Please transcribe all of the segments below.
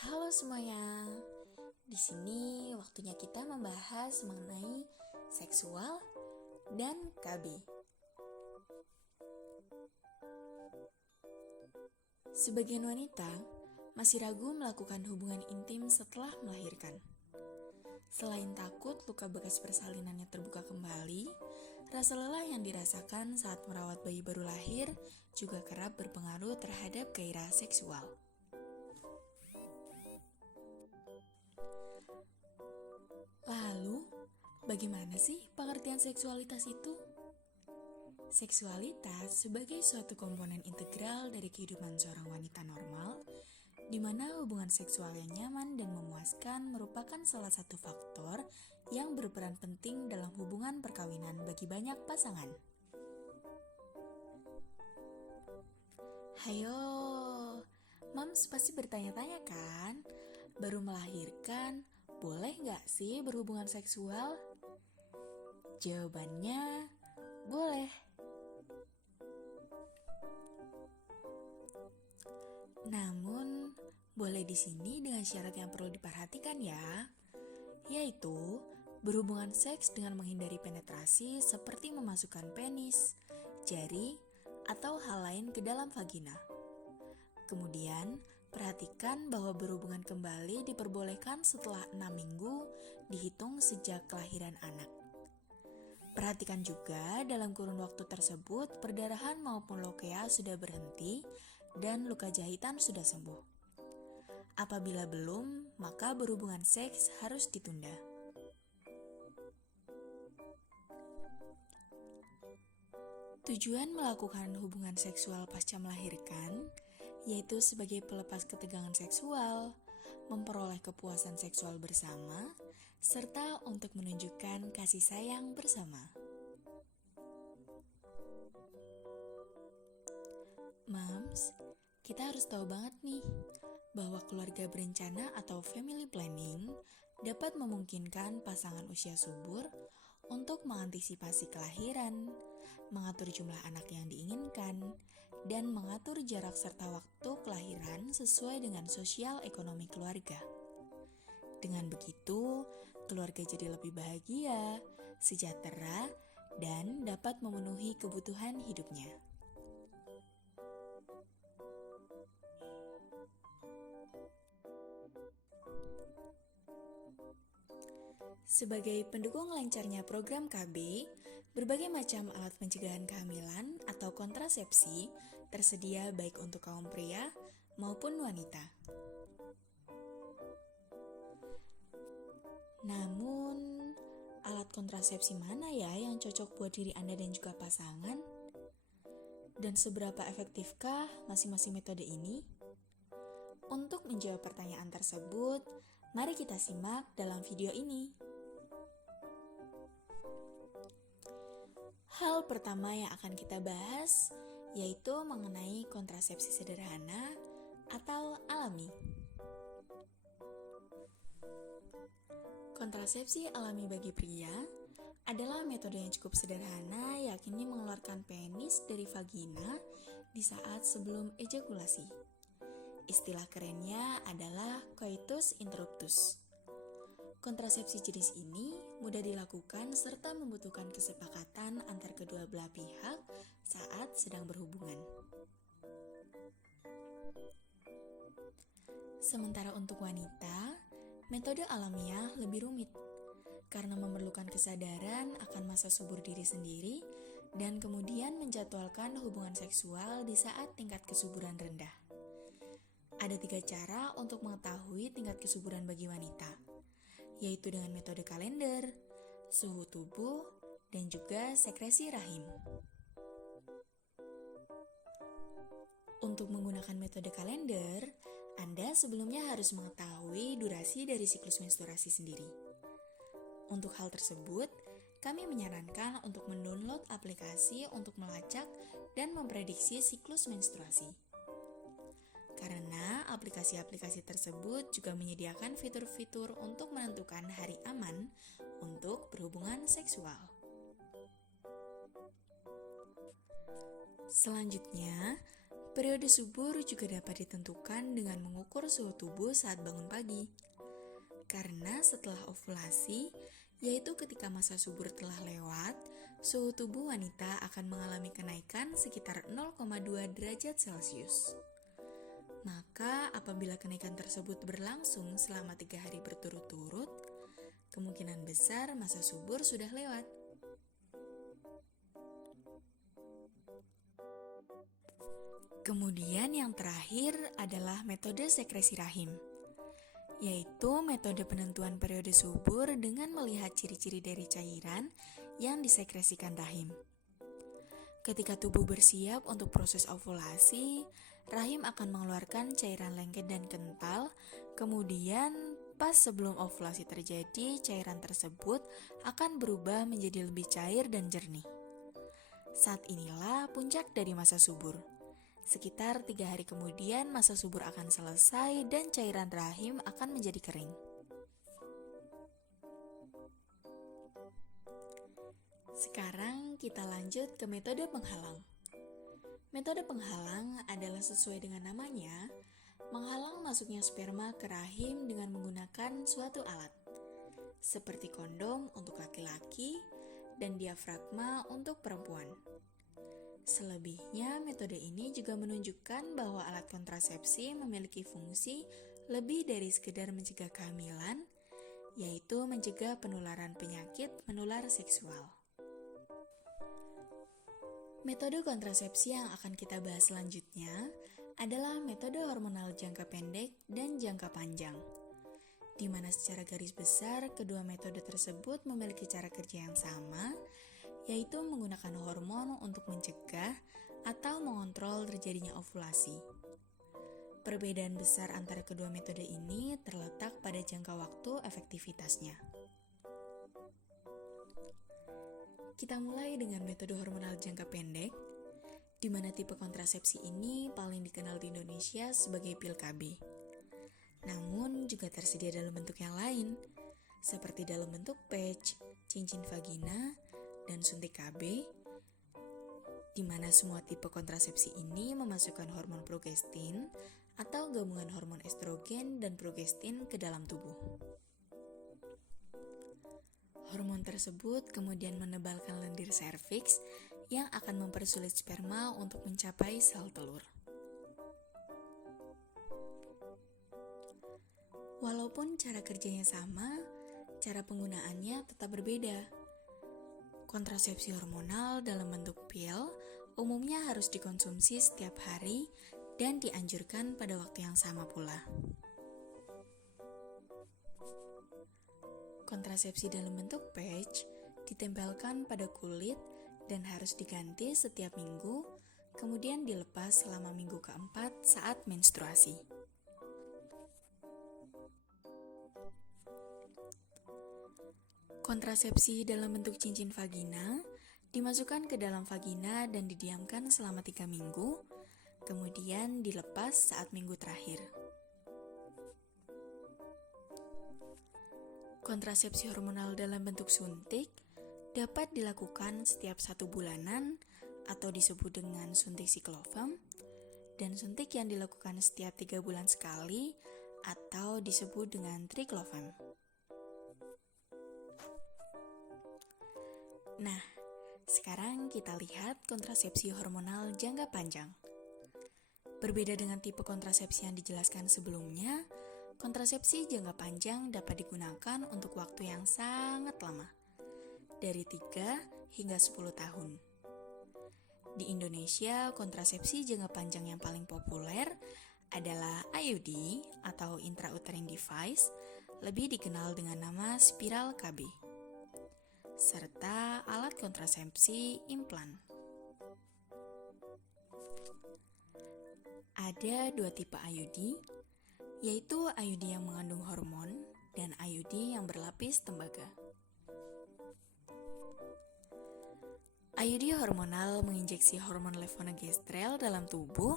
Halo semuanya. Di sini waktunya kita membahas mengenai seksual dan KB. Sebagian wanita masih ragu melakukan hubungan intim setelah melahirkan. Selain takut luka bekas persalinannya terbuka kembali, rasa lelah yang dirasakan saat merawat bayi baru lahir juga kerap berpengaruh terhadap gairah seksual. Lalu, bagaimana sih pengertian seksualitas itu? Seksualitas sebagai suatu komponen integral dari kehidupan seorang wanita normal, di mana hubungan seksual yang nyaman dan memuaskan merupakan salah satu faktor yang berperan penting dalam hubungan perkawinan bagi banyak pasangan. Hayo, Mams pasti bertanya-tanya kan? Baru melahirkan, boleh nggak sih berhubungan seksual? Jawabannya, boleh. Namun, boleh di sini dengan syarat yang perlu diperhatikan ya, yaitu berhubungan seks dengan menghindari penetrasi seperti memasukkan penis, jari, atau hal lain ke dalam vagina. Kemudian, perhatikan bahwa berhubungan kembali diperbolehkan setelah 6 minggu dihitung sejak kelahiran anak. Perhatikan juga dalam kurun waktu tersebut perdarahan maupun lokea sudah berhenti dan luka jahitan sudah sembuh. Apabila belum, maka berhubungan seks harus ditunda. Tujuan melakukan hubungan seksual pasca melahirkan yaitu sebagai pelepas ketegangan seksual, memperoleh kepuasan seksual bersama, serta untuk menunjukkan kasih sayang bersama. Moms, kita harus tahu banget nih bahwa keluarga berencana atau family planning dapat memungkinkan pasangan usia subur untuk mengantisipasi kelahiran, mengatur jumlah anak yang diinginkan, dan mengatur jarak serta waktu kelahiran sesuai dengan sosial ekonomi keluarga. Dengan begitu, keluarga jadi lebih bahagia, sejahtera, dan dapat memenuhi kebutuhan hidupnya. Sebagai pendukung lancarnya program KB, berbagai macam alat pencegahan kehamilan atau kontrasepsi tersedia baik untuk kaum pria maupun wanita. Namun, alat kontrasepsi mana ya yang cocok buat diri Anda dan juga pasangan? Dan seberapa efektifkah masing-masing metode ini? Untuk menjawab pertanyaan tersebut, mari kita simak dalam video ini. Hal pertama yang akan kita bahas yaitu mengenai kontrasepsi sederhana atau alami. Kontrasepsi alami bagi pria adalah metode yang cukup sederhana, yakni mengeluarkan penis dari vagina di saat sebelum ejakulasi. Istilah kerennya adalah coitus interruptus. Kontrasepsi jenis ini mudah dilakukan serta membutuhkan kesepakatan antar kedua belah pihak saat sedang berhubungan. Sementara untuk wanita, metode alamiah lebih rumit karena memerlukan kesadaran akan masa subur diri sendiri dan kemudian menjadwalkan hubungan seksual di saat tingkat kesuburan rendah. Ada 3 cara untuk mengetahui tingkat kesuburan bagi wanita, yaitu dengan metode kalender, suhu tubuh, dan juga sekresi rahim. Untuk menggunakan metode kalender, Anda sebelumnya harus mengetahui durasi dari siklus menstruasi sendiri. Untuk hal tersebut, kami menyarankan untuk mendownload aplikasi untuk melacak dan memprediksi siklus menstruasi. Karena aplikasi-aplikasi tersebut juga menyediakan fitur-fitur untuk menentukan hari aman untuk berhubungan seksual. Selanjutnya, Periode subur juga dapat ditentukan dengan mengukur suhu tubuh saat bangun pagi. Karena setelah ovulasi, yaitu ketika masa subur telah lewat, suhu tubuh wanita akan mengalami kenaikan sekitar 0,2 derajat Celcius. Maka apabila kenaikan tersebut berlangsung selama 3 hari berturut-turut, kemungkinan besar masa subur sudah lewat. Kemudian yang terakhir adalah metode sekresi rahim, yaitu metode penentuan periode subur dengan melihat ciri-ciri dari cairan yang disekresikan rahim. Ketika tubuh bersiap untuk proses ovulasi, rahim akan mengeluarkan cairan lengket dan kental, kemudian pas sebelum ovulasi terjadi, cairan tersebut akan berubah menjadi lebih cair dan jernih. Saat inilah puncak dari masa subur. Sekitar 3 hari kemudian masa subur akan selesai dan cairan rahim akan menjadi kering. Sekarang kita lanjut ke metode penghalang. Metode penghalang adalah sesuai dengan namanya, menghalang masuknya sperma ke rahim dengan menggunakan suatu alat, seperti kondom untuk laki-laki dan diafragma untuk perempuan. Selebihnya, metode ini juga menunjukkan bahwa alat kontrasepsi memiliki fungsi lebih dari sekedar mencegah kehamilan, yaitu mencegah penularan penyakit menular seksual. Metode kontrasepsi yang akan kita bahas selanjutnya adalah metode hormonal jangka pendek dan jangka panjang, di mana secara garis besar kedua metode tersebut memiliki cara kerja yang sama, yaitu menggunakan hormon untuk mencegah atau mengontrol terjadinya ovulasi. Perbedaan besar antara kedua metode ini terletak pada jangka waktu efektivitasnya. Kita mulai dengan metode hormonal jangka pendek, di mana tipe kontrasepsi ini paling dikenal di Indonesia sebagai pil KB. Namun juga tersedia dalam bentuk yang lain, seperti dalam bentuk patch, cincin vagina, dan suntik KB, di mana semua tipe kontrasepsi ini memasukkan hormon progestin atau gabungan hormon estrogen dan progestin ke dalam tubuh. Hormon tersebut kemudian menebalkan lendir serviks yang akan mempersulit sperma untuk mencapai sel telur. Walaupun cara kerjanya sama, cara penggunaannya tetap berbeda. Kontrasepsi hormonal dalam bentuk pil umumnya harus dikonsumsi setiap hari dan dianjurkan pada waktu yang sama pula. Kontrasepsi dalam bentuk patch ditempelkan pada kulit dan harus diganti setiap minggu, kemudian dilepas selama minggu keempat saat menstruasi. Kontrasepsi dalam bentuk cincin vagina dimasukkan ke dalam vagina dan didiamkan selama 3 minggu, kemudian dilepas saat minggu terakhir. Kontrasepsi hormonal dalam bentuk suntik dapat dilakukan setiap 1 bulanan atau disebut dengan suntik siklofem, dan suntik yang dilakukan setiap 3 bulan sekali atau disebut dengan triklofem. Nah, sekarang kita lihat kontrasepsi hormonal jangka panjang. Berbeda dengan tipe kontrasepsi yang dijelaskan sebelumnya, kontrasepsi jangka panjang dapat digunakan untuk waktu yang sangat lama, dari 3 hingga 10 tahun. Di Indonesia, kontrasepsi jangka panjang yang paling populer adalah IUD atau intrauterine device, lebih dikenal dengan nama spiral KB, serta alat kontrasepsi implan. Ada 2 tipe IUD, yaitu IUD yang mengandung hormon dan IUD yang berlapis tembaga. IUD hormonal menginjeksi hormon levonorgestrel dalam tubuh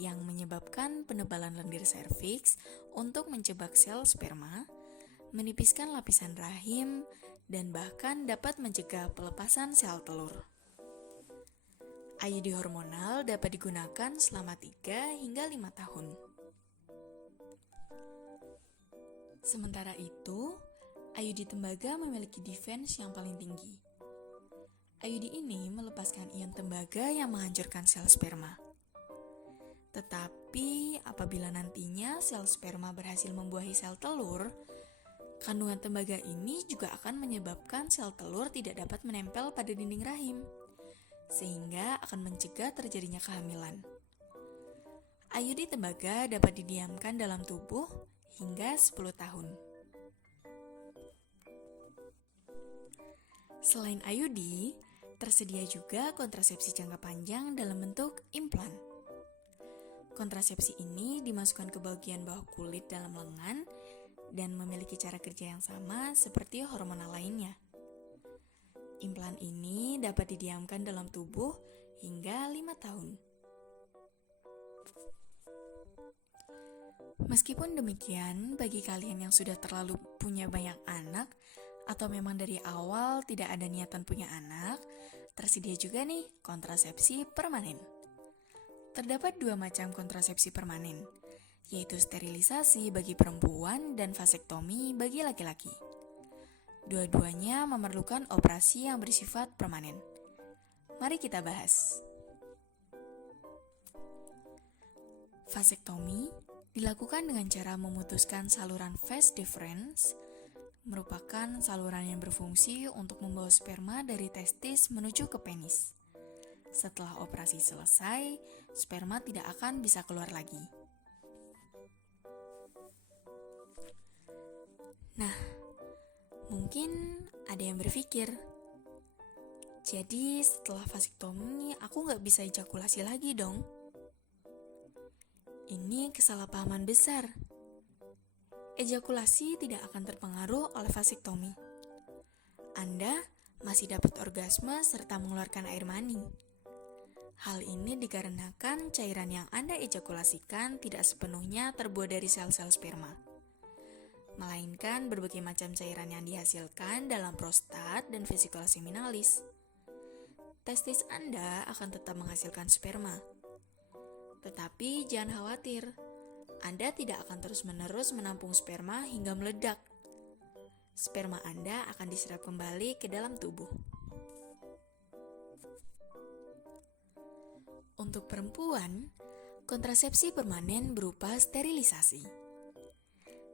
yang menyebabkan penebalan lendir serviks untuk mencebak sel sperma, menipiskan lapisan rahim, dan bahkan dapat mencegah pelepasan sel telur. IUD hormonal dapat digunakan selama 3 hingga 5 tahun. Sementara itu, IUD tembaga memiliki defense yang paling tinggi. IUD ini melepaskan ion tembaga yang menghancurkan sel sperma. Tetapi apabila nantinya sel sperma berhasil membuahi sel telur, kandungan tembaga ini juga akan menyebabkan sel telur tidak dapat menempel pada dinding rahim, sehingga akan mencegah terjadinya kehamilan. IUD tembaga dapat didiamkan dalam tubuh hingga 10 tahun. Selain IUD, tersedia juga kontrasepsi jangka panjang dalam bentuk implan. Kontrasepsi ini dimasukkan ke bagian bawah kulit dalam lengan dan memiliki cara kerja yang sama seperti hormonal lainnya. Implan ini dapat didiamkan dalam tubuh hingga 5 tahun. Meskipun demikian, bagi kalian yang sudah terlalu punya banyak anak atau memang dari awal tidak ada niatan punya anak, tersedia juga nih kontrasepsi permanen. Terdapat 2 macam kontrasepsi permanen, yaitu sterilisasi bagi perempuan dan vasektomi bagi laki-laki. Dua-duanya memerlukan operasi yang bersifat permanen. Mari kita bahas. Vasektomi dilakukan dengan cara memutuskan saluran vas deferens, merupakan saluran yang berfungsi untuk membawa sperma dari testis menuju ke penis. Setelah operasi selesai, sperma tidak akan bisa keluar lagi. Nah, mungkin ada yang berpikir, jadi setelah vasektomi aku nggak bisa ejakulasi lagi dong? Ini kesalahpahaman besar. Ejakulasi tidak akan terpengaruh oleh vasektomi. Anda masih dapat orgasme serta mengeluarkan air mani. Hal ini dikarenakan cairan yang Anda ejakulasikan tidak sepenuhnya terbuat dari sel-sel sperma, melainkan berbagai macam cairan yang dihasilkan dalam prostat dan vesicula seminalis. Testis Anda akan tetap menghasilkan sperma. Tetapi jangan khawatir, Anda tidak akan terus-menerus menampung sperma hingga meledak. Sperma Anda akan diserap kembali ke dalam tubuh. Untuk perempuan, kontrasepsi permanen berupa sterilisasi.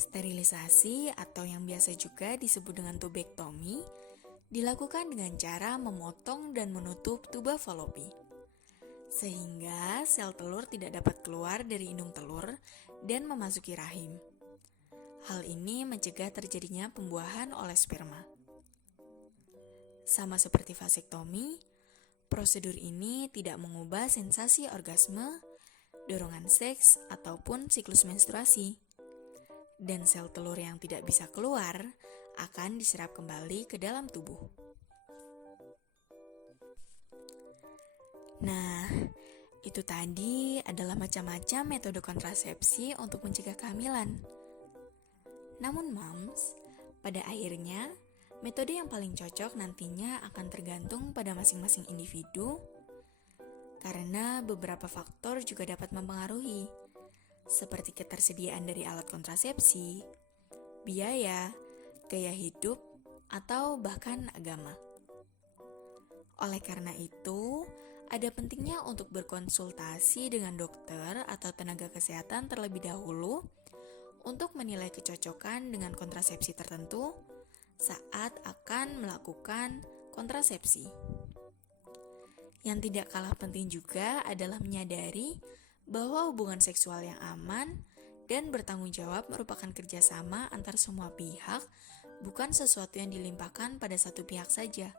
Sterilisasi atau yang biasa juga disebut dengan tubektomi dilakukan dengan cara memotong dan menutup tuba falopi, sehingga sel telur tidak dapat keluar dari indung telur dan memasuki rahim. Hal ini mencegah terjadinya pembuahan oleh sperma. Sama seperti vasektomi, prosedur ini tidak mengubah sensasi orgasme, dorongan seks, ataupun siklus menstruasi. Dan sel telur yang tidak bisa keluar akan diserap kembali ke dalam tubuh. Nah, itu tadi adalah macam-macam metode kontrasepsi untuk mencegah kehamilan. Namun moms, pada akhirnya metode yang paling cocok nantinya akan tergantung pada masing-masing individu, karena beberapa faktor juga dapat mempengaruhi, seperti ketersediaan dari alat kontrasepsi, biaya, gaya hidup, atau bahkan agama. Oleh karena itu, ada pentingnya untuk berkonsultasi dengan dokter atau tenaga kesehatan terlebih dahulu untuk menilai kecocokan dengan kontrasepsi tertentu saat akan melakukan kontrasepsi. Yang tidak kalah penting juga adalah menyadari bahwa hubungan seksual yang aman dan bertanggung jawab merupakan kerjasama antar semua pihak, bukan sesuatu yang dilimpahkan pada satu pihak saja.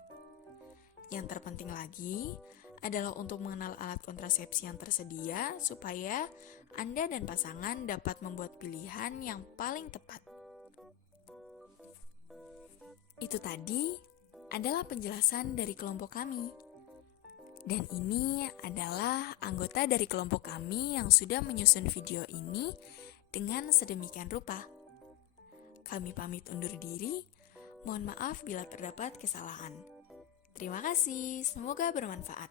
Yang terpenting lagi adalah untuk mengenal alat kontrasepsi yang tersedia supaya Anda dan pasangan dapat membuat pilihan yang paling tepat. Itu tadi adalah penjelasan dari kelompok kami. Dan ini adalah anggota dari kelompok kami yang sudah menyusun video ini dengan sedemikian rupa. Kami pamit undur diri, mohon maaf bila terdapat kesalahan. Terima kasih, semoga bermanfaat.